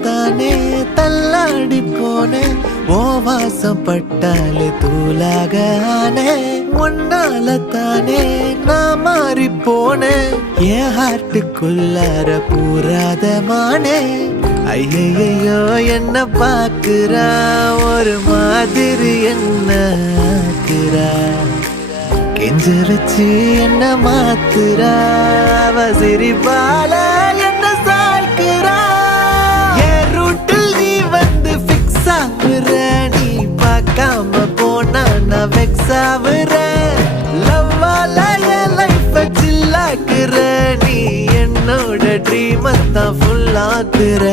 தானே தள்ளாடி போனேன் ஓ வாசம் பட்டாலே தூளாக ஆனே உன்னால தானே நான் மாறி போனேன் என் ஹார்ட்டுக்குள்ளார பூராதமானே ஐயையோ என்ன பாக்குறா ஒரு மாதிரி என்ன ஆக்குறா கெஞ்ச வச்சு என்ன மாத்துறா அவ சிரிப்பால என்ன சாய்க்கிறா என் ரூட்டில் நீ வந்து ஃபிக்ஸ் ஆகுற நீ பார்க்காம போனா நான் வெக்ஸ் ஆகுற லவ்வால என் லைஃப் சில்லாக்குற நீ என்னோட ட்ரீம் தான் ஃபுல் ஆக்குற